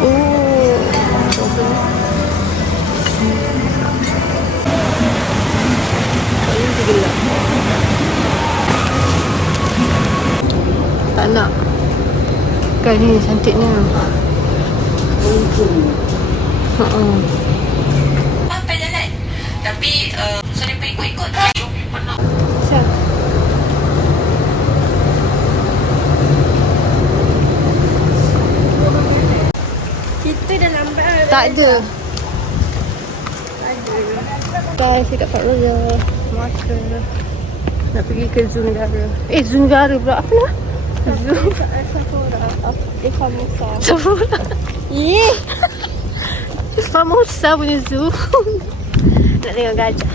Oh, ini gelap. Tak nak. Kan ni cantiknya. Sampai jalan. Tapi so dia pergi ikut-ikut. Siap. Kita dah lambat lah. Tak ada. Guys, dekat Pak Roya Mata nak pergi ke Zoo Negara. Zoo Negara pula. Apa lah? Zoo Sephora. Famosa. Sephora. Yeah. Famosa punya zoo. Nak tengok gajah.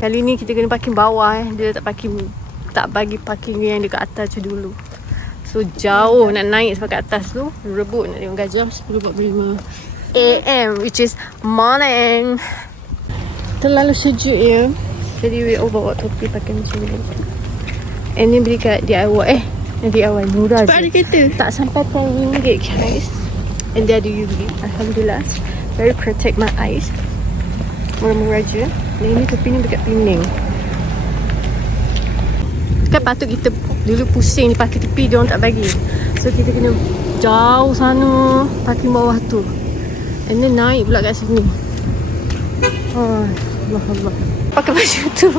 Kali ni kita kena parking bawah Dia tak bagi parking yang dekat atas tu dulu. So jauh nak naik sampai kat atas tu. Rebut nak tengok gajah 10.45 AM, which is morning. Terlalu sejuk ya. Jadi we all bawa topi pakai macam ni. And ni beli kat DIY. DIY murah Cepat je. ada kereta. Tak sampai RM10 guys. And dia ada UV. Alhamdulillah. Very protect my eyes. Murah-murah je. Dan ini topi ni dekat Penang. Kan patut kita dulu pusing di parking tepi, dia orang tak bagi. So kita kena jauh sana parking bawah tu. And then naik pula kat sini. Oh, Allah. Pakai baju tu.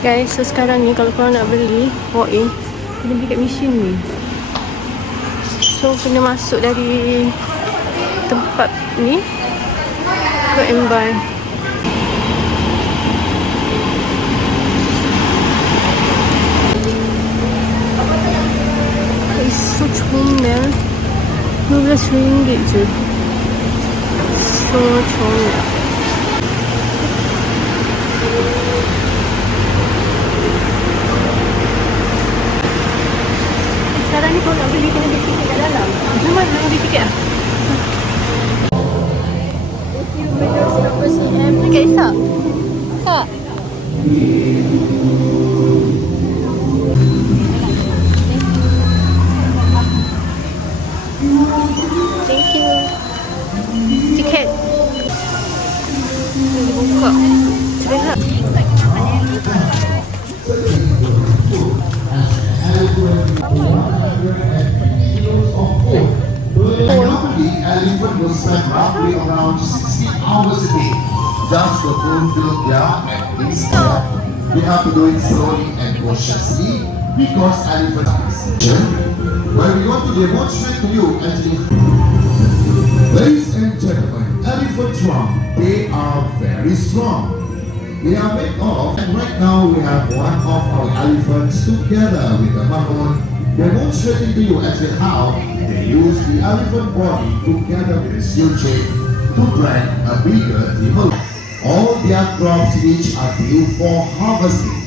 Guys, so sekarang ni kalau korang nak beli walk in, kena beli kat mesin ni. So kena masuk dari tempat ni ke M-Buy. It's so comel. RM12 je. So comel. Sekarang ni kalau nak beli kena beli tiket kat dalam. Memang nak beli tiket lah. Tiket Isak? Tak. Thank you. Tiket. Ini buka. Cepat. Normally, elephant will spend roughly around 60 hours a day just to fulfill their activities. We have to do it slowly and cautiously because elephants. Well, we want to demonstrate to you actually. Ladies and gentlemen, elephant trunk, they are very strong. They are made of, and right now we have one of our elephants together with the maroon, demonstrating to you actually how they use the elephant body together with the steel chain to drag a bigger timber. All their crops each are due for harvesting.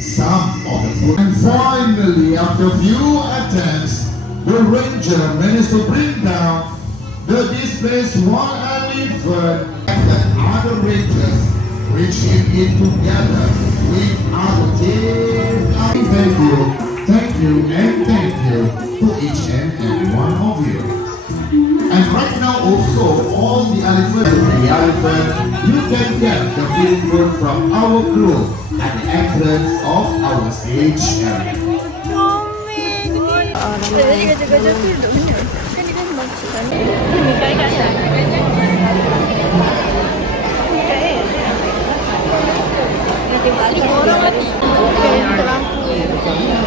Some of the food. And finally, after a few attempts, the ranger managed to bring down the displaced one elephant and the other rangers, which came in together with our team. Thank you, and thank you to each and every one of you. And right now also, all the elephant, you can get the feeding food from our crew at the entrance of our stage area. Tadi gajah-gajah tu duduk mana? Kan dia kan masuk sana. Ni kat atas. Dia balik orang mati. Okay, terlampu. Perak.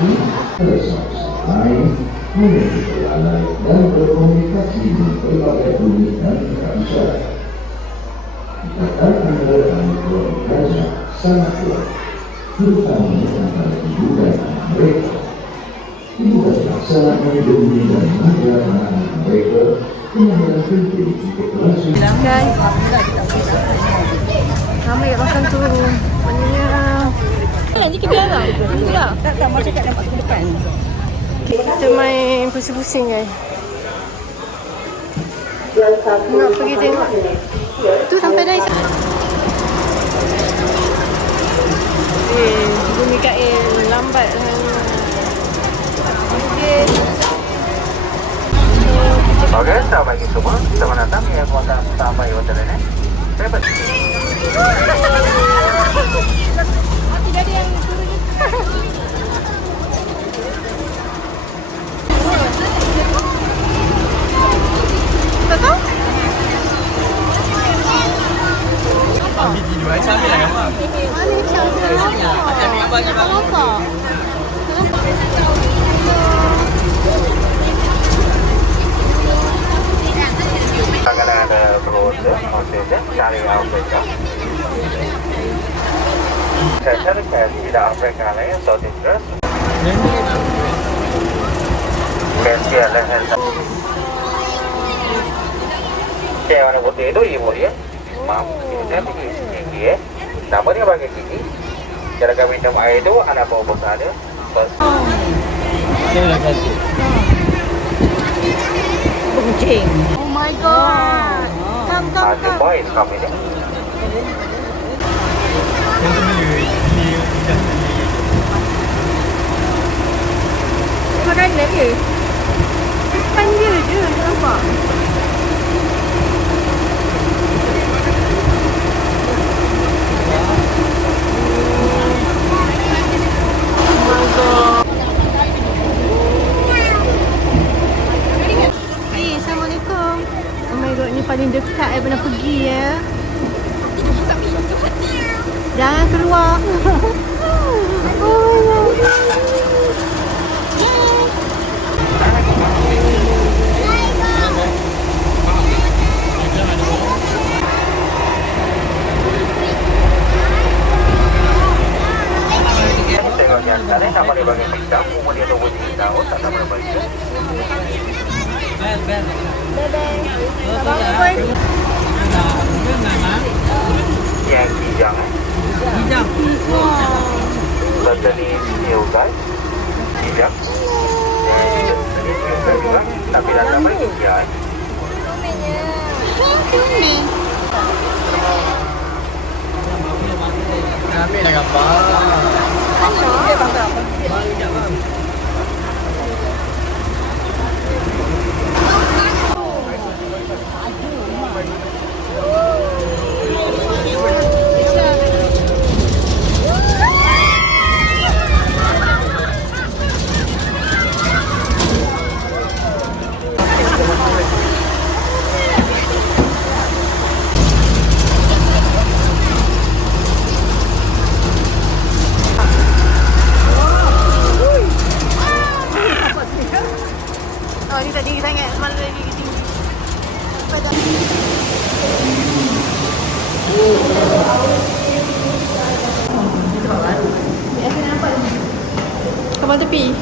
lain memiliki perangai dan berkomunikasi di berbagai unit dan isyarat. Ikatan antara keluarga Gaza sangat kuat, terutama antara ibu dan anak mereka. Ibu Gaza sangat melindungi dan menjaga anak-anak mereka dengan penting untuk langsung. Guys, ramai kat belakang tu. Maknanya nanti kita lah. Tak macam kat nampak ke depan. kita main pusing-pusing guys. Nak pergi tengok. Tu sampai dah. Ibu Mikael lambat sangat. Okay. Okey, selamat pagi semua. Selamat datang di kawasan Sampai Hotel ini. Saya Tidak ada yang turun ni. Tak tahu? Ambil tidur macam ni lah kan? Mana macam Macam ni abang ni bang. akan ada proses cari Afrika. Saya cari tidak Afrika lain, South Interest. Kensia leher. Saya warna putih itu ibu dia. Maaf, ini saya tinggi ya. Nama dia bagi tinggi. Cara kami minum air itu anak bawa besar dia. Saya dah kasih. Oh my god. Come. Ada boys kami ni. Yang tu beli ikan. Makan lagi. Depan dia je, nampak. Assalamualaikum. Oh my god, ni paling dekat I pernah pergi ya. Jangan keluar. Oh my god. Tengok yang sana nama dia bagi bintang, umur dia 23 tahun, tak nama dia bintang. Yang kijang Totally new guys. Kijang Totally new guys juga. Tapi dah sama kijang. Ambil dah gambar. Dia bangga apa? Oh, ni tak tinggi sangat. Semalam lagi tinggi. Kapal tepi.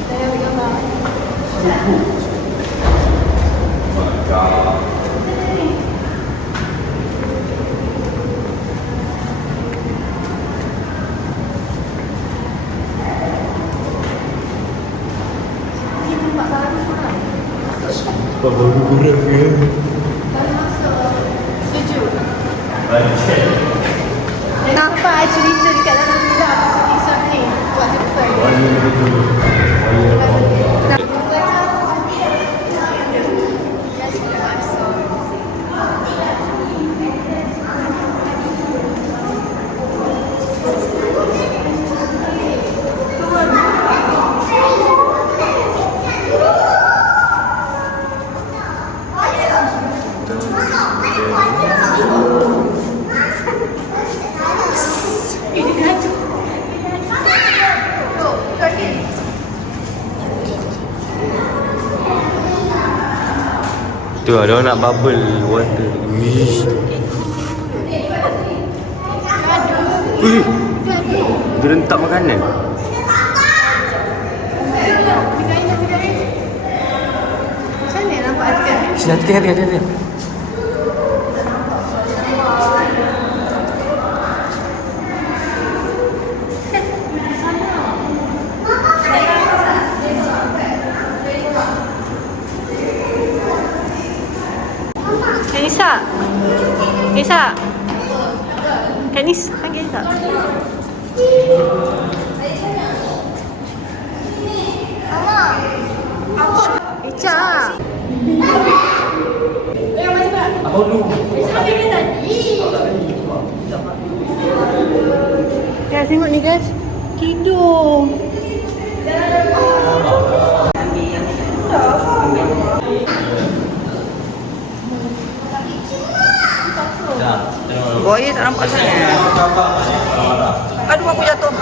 Baru kurang ke? Sejuk. Nampak cerita dekat dalam film episod ni. Waktu depan. Tu lah, dia nak bubble water. Wish. Dia rentak makanan. Macam ni nampak hati kan? Sini, hati. Kanisa. Kanisa. Kanisa. Kanisa. Ica. Guys, tengok ni guys. Kidung. Buaya tak nampak sangat. Aduh, aku jatuh.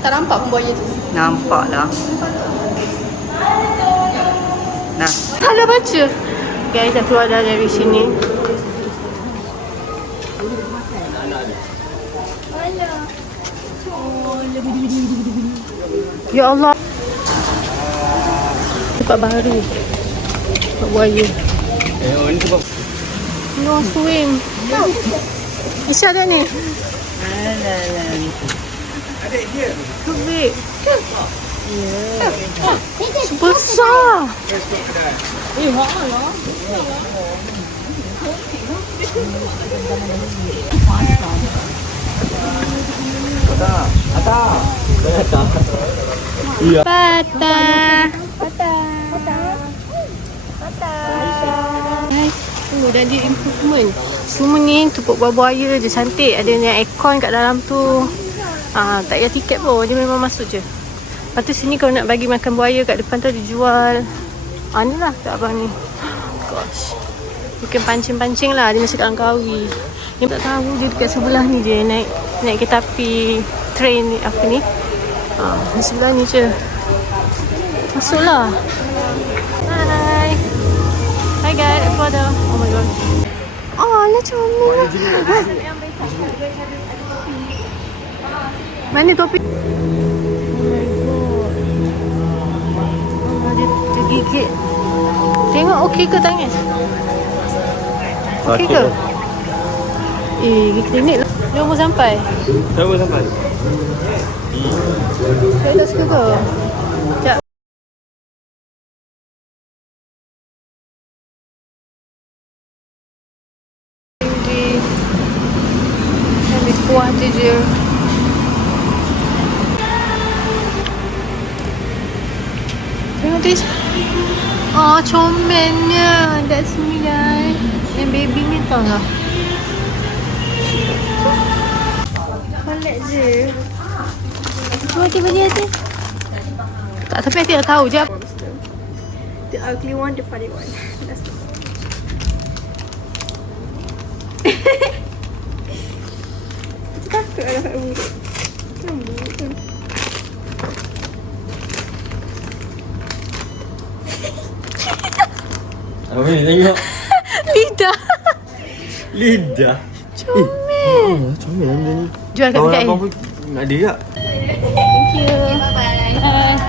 Tak nampak pun buaya tu. Nampak lah. Nah. Tak ada baca. Guys, dah keluar dah dari sini. Ya Allah. Tempat baru. Tempat buaya. Ini sebab No swim. Isya ada ni. adik dia. Too big. Besar. Patah. Guys, dah ada improvement. Semua ni tutup buaya je cantik. Ada yang aircon kat dalam tu. Tak payah tiket pun. Dia memang masuk je. Lepas tu sini kalau nak bagi makan buaya kat depan tu dia jual. Ni lah kat abang ni. Gosh. Bukan pancing-pancing lah. Dia masuk kat Langkawi. Ni tak tahu dia dekat sebelah ni je. Naik kereta api train ni apa ni. Di sebelah ni je. Masuklah. Hai. Hai guys. Apa dah? Oh my god. Lah comel lah. Mana topi? Dia gigit. Tengok okey ke tangan? Okey ke? Pergi klinik lah. Dia umur sampai? Siapa sampai? Saya tak suka ke? Sekejap. Ambil kuah je. Tengok this. Comelnya. That's me guys. Yang baby ni tau lah. Collect je. Cuba cuba dia tu. Tak, tapi nanti dah tahu je. The ugly one, the funny one. Let's go. Aku takut lah dapat mulut. Kenapa mulut tu? Apa ni tengok? Lidah. Lidah. Comel. Comel lah benda ni. Jual kat dekat Abang pun ada tak? Thank you. Bye. Bye.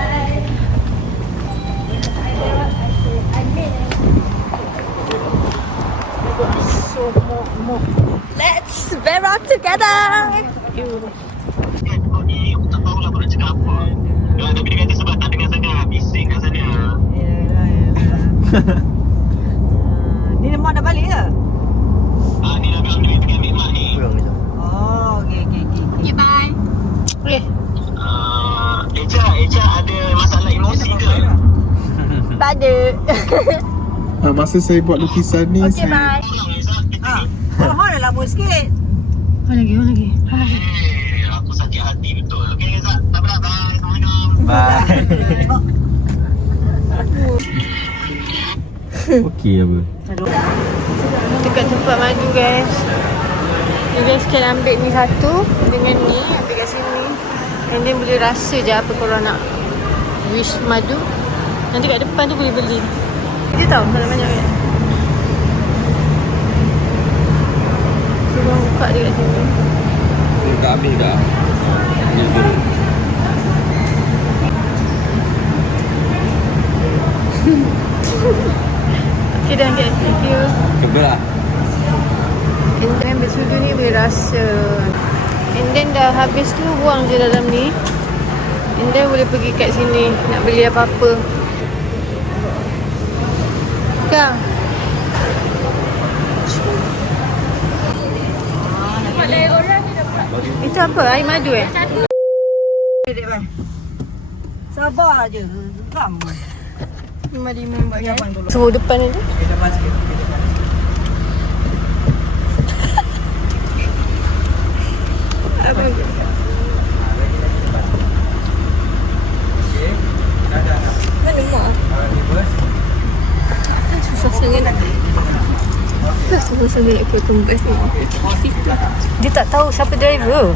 Let's bear up together. Tak tahulah aku nak cakap apa. Tapi dia kata sebab tak dengar sangat. Bising kat sana. Ni mak dah balik ke? Ni dah ambil mak ni. Oh, okay. Okay, bye. Okay. Echa ada masalah emosi ke? Tak ada. Masa saya buat lukisan ni, Okay, bye. Mohon dah lama sikit. Apa lagi? Aku sakit hati betul. Okay, Zat. Tak apa. Bye. Assalamualaikum. Bye. Okey apa? Dekat tempat madu guys. You guys can ambil ni satu dengan ni, ambil kat sini. And then boleh rasa je apa korang nak wish madu. Nanti kat depan tu boleh beli. Dia tahu kalau banyak kan. Korang buka dia kat sini. Buka habis dah. Okay dah guys, thank you. Cuba lah. And then bersudu ni boleh rasa. And then dah habis tu buang je dalam ni. And then boleh pergi kat sini nak beli apa-apa. Kang. Itu apa? Air madu eh? Sabar je. Geram. Mari membuat kan? Suruh depan ni. Apa ni? Mana mak? Susah sangat nak. Susah sangat nak keluarkan bas ni. Dia tak tahu siapa driver.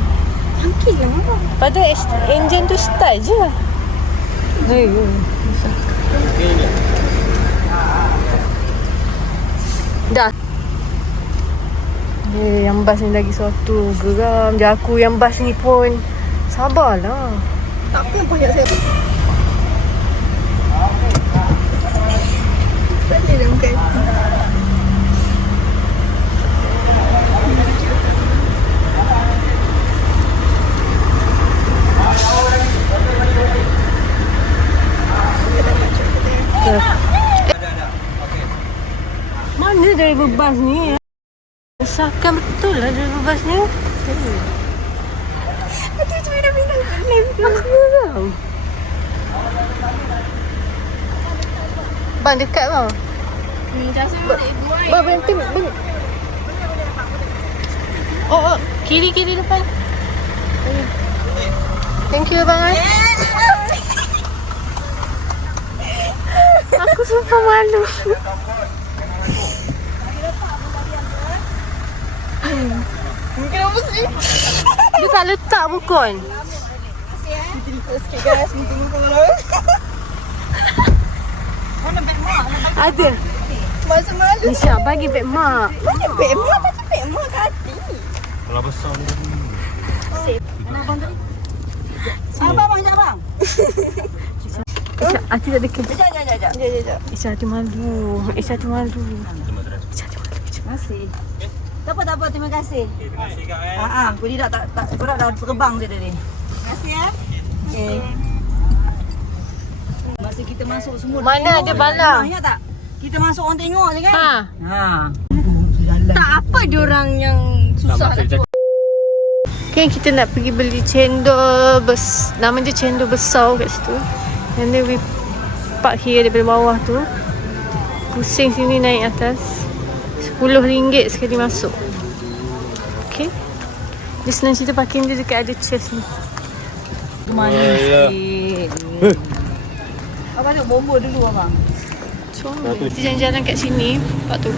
Mungkin lah. Padahal enjin tu start je. Ayo. Dah. Yang bas ni lagi suatu. Geram je aku yang bas ni pun. Sabarlah. Tak apa yang payah saya. Saya dah bukan. Mana driver bas ni? Usahakan betul lah driver bas ni. Aku cuma dah pindah lem tu. Aku geram. Bang dekat bang. Jasa balik buai. Bang berhenti. Oh, kiri depan. Thank you bang. Aku sumpah malu. Kenapa sih? Dia tak letak bukon. Kita refer sikit guys. Minta muka kalau. Mana beg mak? Ada. Masa malu. Nisha bagi beg mak. Mana beg mak? Macam beg mak kat hati. Kalau besar ni. Mana abang tadi? Abang, sekejap bang. Isha, hati tak dekat. Sekejap. Isha hati malu. Isha hati malu. Terima kasih. Tak apa. Terima kasih. Terima kasih kak Kau tidak tak berat dah terbang dia tadi. Terima kasih ya. Okey. Masa kita masuk semua. Mana ada balang? Ingat tak? Kita masuk orang tengok je kan? Ha. Tak apa diorang yang susah nak. Okay, kita nak pergi beli cendol nama dia cendol besar kat situ. And then we park here daripada bawah tu. Pusing sini naik atas. RM10 sekali masuk. Okay. Dia senang cerita parking dia dekat ada chest ni. Manis sikit. Abang tengok bomba dulu abang. Comel. Kita jalan-jalan kat sini. Lepas tu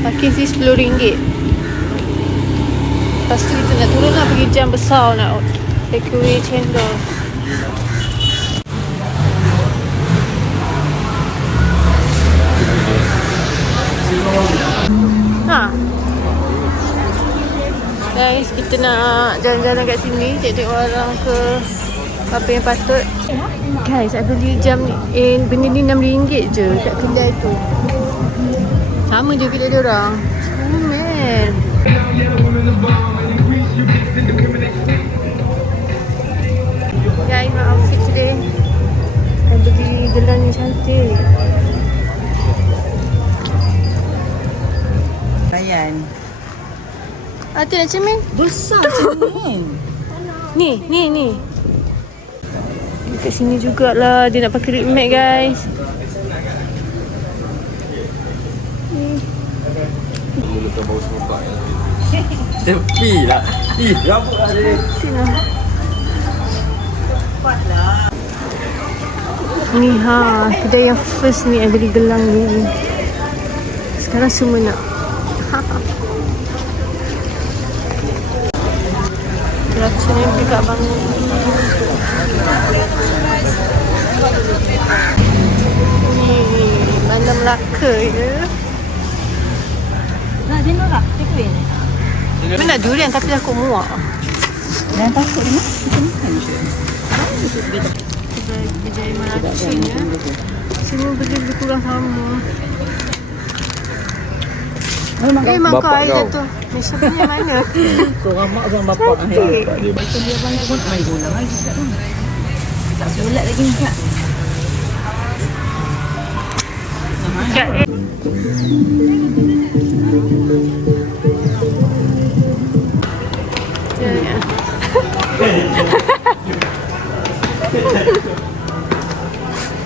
parking sini RM10. Lepas tu kita nak turun lah pergi jam besar nak take away cendol. Guys, kita nak jalan-jalan kat sini, tengok orang ke apa yang patut. Guys, I beli jam ni benda ni RM6 je kat kedai tu. Sama je kedai dia orang. Comel. Guys, my outfit today. I beli gelang ni cantik. Bayan. Hati nak cermin? Besar cermin. Ni. Kat sini jugalah dia nak pakai lip matte guys. Mulakan bau serbak. Tepi lah. Rabuk lah dia. Sini. Cepatlah. Ni kedai yang first ni yang beli gelang ni. Sekarang semua nak. Rasa ni juga bangun. Ni Bandar Melaka je. Nak jenuh tak? Takeaway ni? Mana durian tapi aku muak. Jangan takut ni. Kedai Malacanya. Semua beli lebih kurang sama. Memang kau air dah tu. Malaysia punya mana? Seorang mak seorang bapak. Cantik. Itu dia banyak pun air golang lagi kat tu. Tak solat lagi ni Kak. Kat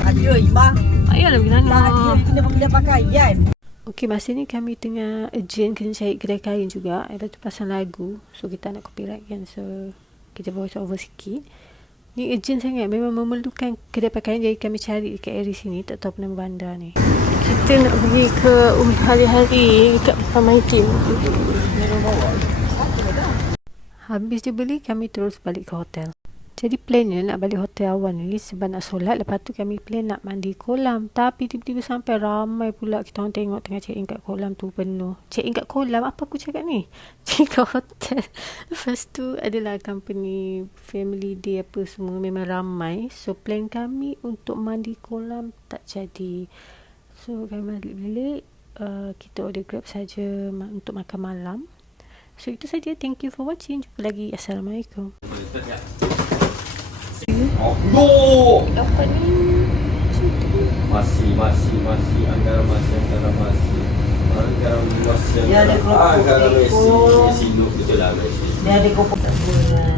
Ada Imah. Ayolah pergi sana. Kena pakaian. Okey, masa ni kami tengah urgent kena cari kedai kain juga. Lepas tu pasang lagu. So, kita nak copyright kan. So, kita voice over sikit. Ni urgent sangat. Memang memerlukan kedai pakaian. Jadi, kami cari dekat area sini. Tak tahu nama bandar ni. Kita nak pergi ke hari-hari dekat Pamai Kim. Habis dia beli, kami terus balik ke hotel. Jadi plannya nak balik hotel awal ni sebab nak solat. Lepas tu kami plan nak mandi kolam. Tapi tiba-tiba sampai ramai pula kita orang tengok tengah check in kat kolam tu penuh. Check in kat kolam? Apa aku cakap ni? Check in kat hotel. Lepas tu adalah company family day apa semua memang ramai. So plan kami untuk mandi kolam tak jadi. So kami balik. Kita order Grab saja untuk makan malam. So itu saja. Thank you for watching. Jumpa lagi. Assalamualaikum. No! Apa ni? Masih anggaran masih. Dia ada kelompok anggaran ekor. Messi. Siluk betul lah Messi. Dia ada kopok tak boleh.